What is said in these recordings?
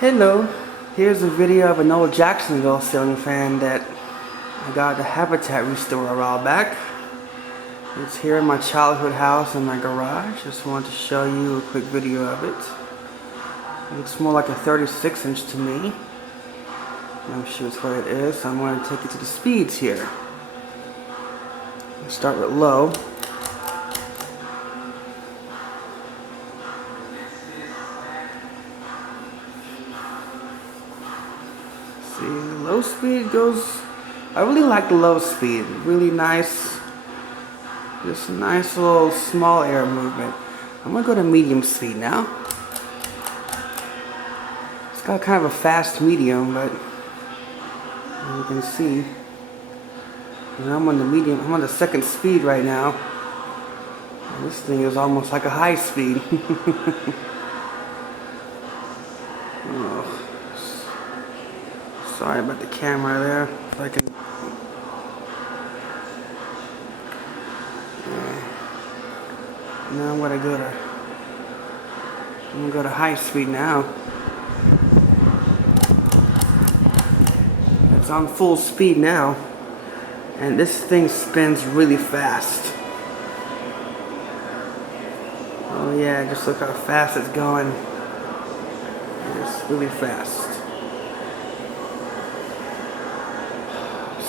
Hello, here's a video of an old Jacksonville Ceiling Fan that I got at a Habitat restore a while back. It's here in my childhood house in my garage. Just wanted to show you a quick video of it. It looks more like a 36-inch to me. I'm sure it's what it is, so I'm going to take it to the speeds here. Let's start with low. See, low speed goes, I really like the low speed. Really nice, just a nice little small air movement. I'm going to go to medium speed now. It's got kind of a fast medium, but as you can see, I'm on the medium, I'm on the second speed right now. And this thing is almost like a high speed. Oh. Sorry about the camera there. If I can. Now I'm gonna go to high speed now. It's on full speed now, and this thing spins really fast. Oh yeah, just look how fast it's going. It's really fast.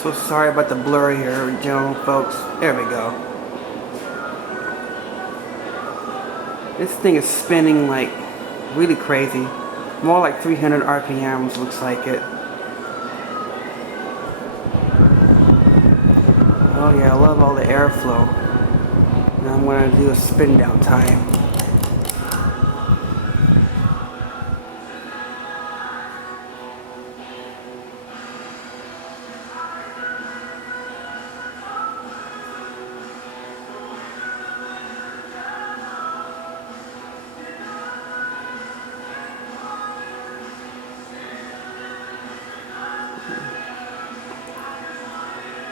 So sorry about the blur here, folks. There we go. This thing is spinning like really crazy. More like 300 RPMs looks like it. Oh yeah, I love all the airflow. Now I'm going to do a spin down time.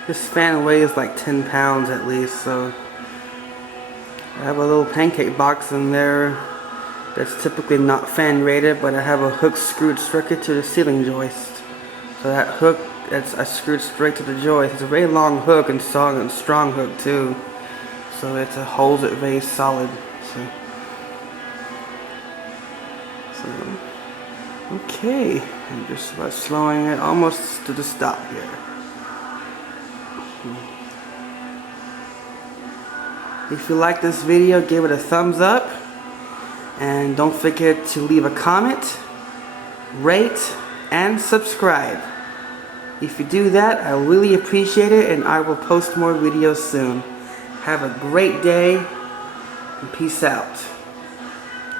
This fan weighs like 10 pounds at least, so I have a little pancake box in there that's typically not fan rated, but I have a hook screwed straight to the ceiling joist. So that hook, I screwed straight to the joist. It's a very long hook and strong hook too, so it holds it very solid. So okay, I'm just about slowing it almost to the stop here. If you like this video, give it a thumbs up, and don't forget to leave a comment, rate, and subscribe. If you do that, I really appreciate it, and I will post more videos soon. Have a great day, and peace out.